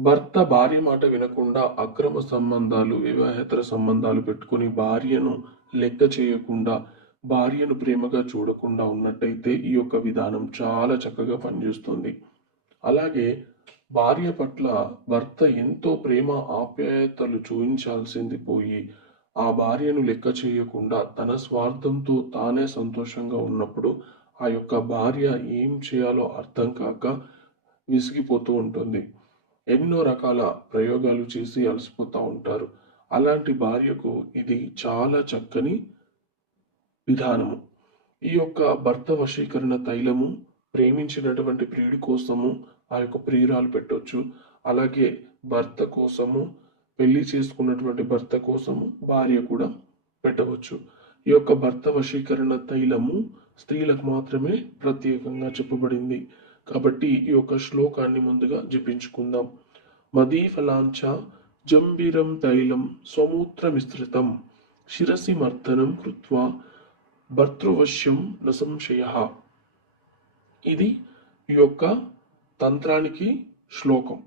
భర్త భార్య మాట వినకుండా అక్రమ సంబంధాలు, వివాహేతర సంబంధాలు పెట్టుకుని భార్యను లెక్క చేయకుండా, భార్యను ప్రేమగా చూడకుండా ఉన్నట్టయితే ఈ యొక్క విధానం చాలా చక్కగా పనిచేస్తుంది. అలాగే భార్య పట్ల భర్త ఎంతో ప్రేమ ఆప్యాయతలు చూపించాల్సింది పోయి ఆ భార్యను లెక్క చేయకుండా తన స్వార్థంతో తానే సంతోషంగా ఉన్నప్పుడు ఆ యొక్క భార్య ఏం చేయాలో అర్థం కాక విసిగిపోతూ ఉంటుంది. ఎన్నో రకాల ప్రయోగాలు చేసి అలసిపోతూ ఉంటారు. అలాంటి భార్యకు ఇది చాలా చక్కని విధానము. ఈ యొక్క భర్త వశీకరణ తైలము ప్రేమించినటువంటి ప్రియుడి కోసము ఆ యొక్క ప్రియురాలు పెట్టొచ్చు. అలాగే భర్త కోసము, పెళ్లి చేసుకున్నటువంటి భర్త కోసము భార్య కూడా పెట్టవచ్చు. ఈ యొక్క భర్త వశీకరణ తైలము స్త్రీలకు మాత్రమే ప్రత్యేకంగా చెప్పబడింది. కాబట్టి ఈ యొక్క శ్లోకాన్ని ముందుగా జపించుకుందాం. మదీఫలాంచ జంబిరం తైలం స్వమూత్రమిశ్రితం శిరసి మర్దనం కృత్వా భర్తృవశ్యం న సంశయః. ఇది ఈ యొక్క తంత్రానికి శ్లోకం.